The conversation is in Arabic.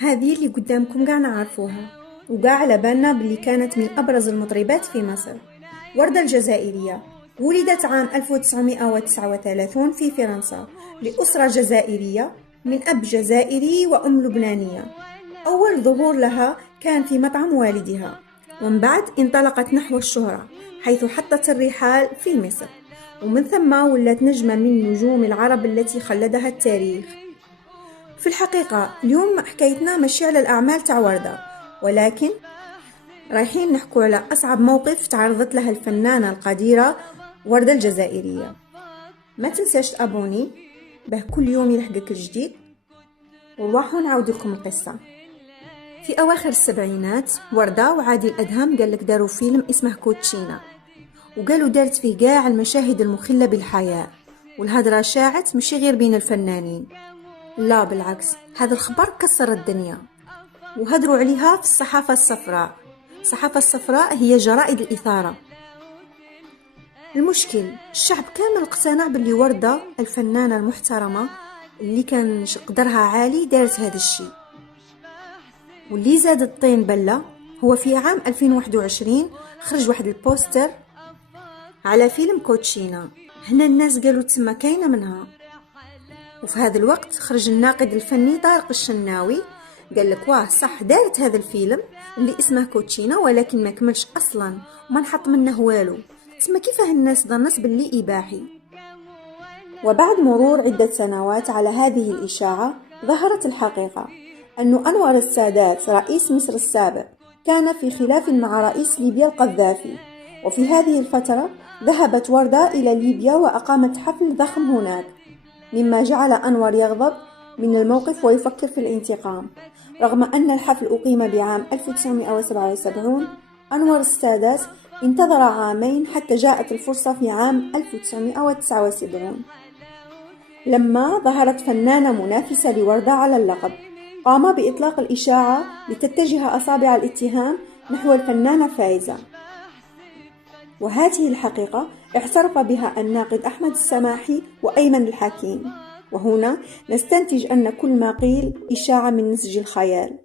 هذه اللي قدامكم قاع نعرفوها وقاع على بالنا باللي كانت من أبرز المطربات في مصر. وردة الجزائرية ولدت عام 1939 في فرنسا لأسرة جزائرية من أب جزائري وأم لبنانية. أول ظهور لها كان في مطعم والدها، ومن بعد انطلقت نحو الشهرة حيث حطت الرحال في مصر، ومن ثم ولت نجمة من نجوم العرب التي خلدها التاريخ. في الحقيقة اليوم حكايتنا ماشي على الأعمال تاع وردة، ولكن رايحين نحكوا على أصعب موقف تعرضت لها الفنانة القديرة وردة الجزائرية. ما تنساش تابوني به كل يوم يلحقك الجديد، ورواحوا نعاود لكم القصة. في أواخر السبعينات وردة وعادل أدهم قالك داروا فيلم اسمه كوتشينا، وقالوا دارت فيه قاع المشاهد المخلة بالحياة، والهدرة شاعت مشي غير بين الفنانين، لا بالعكس، هذا الخبر كسر الدنيا وهدروا عليها في الصحافة الصفراء. الصحافة الصفراء هي جرائد الإثارة. المشكل الشعب كامل اقتنع باللي وردة الفنانة المحترمة اللي كان قدرها عالي دارت هذا الشيء. واللي زاد الطين بلة هو في عام 2021 خرج واحد البوستر على فيلم كوتشينا. هنا الناس قالوا تسمى كاينة منها. وفي هذا الوقت خرج الناقد الفني طارق الشناوي قال لك واه صح دارت هذا الفيلم اللي اسمه كوتشينا، ولكن ما كملش اصلا وما نحط منه والو، تسمى كيفاه الناس ظنت باللي اباحي. وبعد مرور عدة سنوات على هذه الإشاعة ظهرت الحقيقة أن أنور السادات رئيس مصر السابق كان في خلاف مع رئيس ليبيا القذافي، وفي هذه الفترة ذهبت وردة إلى ليبيا وأقامت حفل ضخم هناك، مما جعل أنور يغضب من الموقف ويفكر في الانتقام. رغم أن الحفل أقيم بعام 1977، أنور السادات انتظر عامين حتى جاءت الفرصة في عام 1979 لما ظهرت فنانة منافسة لوردة على اللقب. قام بإطلاق الإشاعة لتتجه أصابع الاتهام نحو الفنانة فايزة، وهذه الحقيقة اعترف بها الناقد أحمد السماحي وأيمن الحكيم. وهنا نستنتج أن كل ما قيل إشاعة من نسج الخيال.